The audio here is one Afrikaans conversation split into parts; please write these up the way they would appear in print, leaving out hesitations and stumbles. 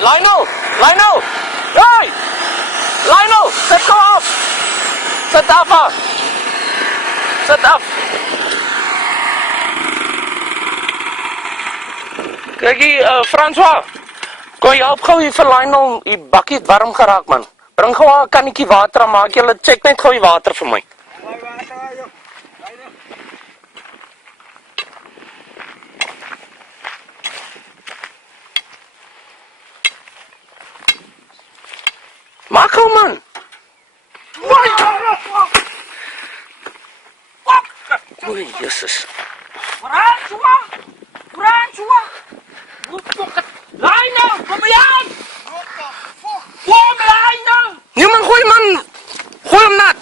Lionel! Lionel! Hey! Lionel! Zet gou af! Zet af! Zet af! Kijk hier, François. Kon je help gou hier vir Lionel die bakkie het warm geraak, man. Bring gou 'n kannetjie water en maak julle check net gou die water vir my. Maak gou, man. Oei, Jesus. François! Lionel, kom maar aan! Kom, Lionel! Nee, man, gooi, man. Gooi hem nat.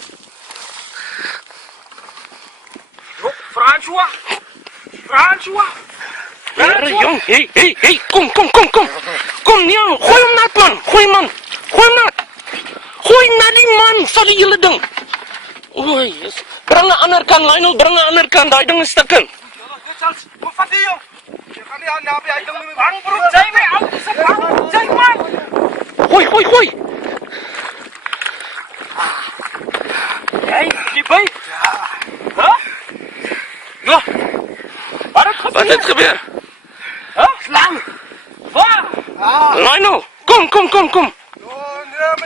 François! Here, jong. Hey, kom. Kom, nee, gooi hem nat, man. Gooi hem nat. Gooi nat die man, vat die hele ding. Oei, Jesus. Bring 'n ander kant, Lionel, bring 'n ander kant. Daai ding is stukken. Wat vat jy? Jy gaan nie aan naby hy ding nie. Bang broek, jy my auto se bang. Jy man. Gooi. Jy, die by. Hæ? Ja. Wat het gebeur? Hæ? Slang. Waar? Lionel, kom. Oh, nee.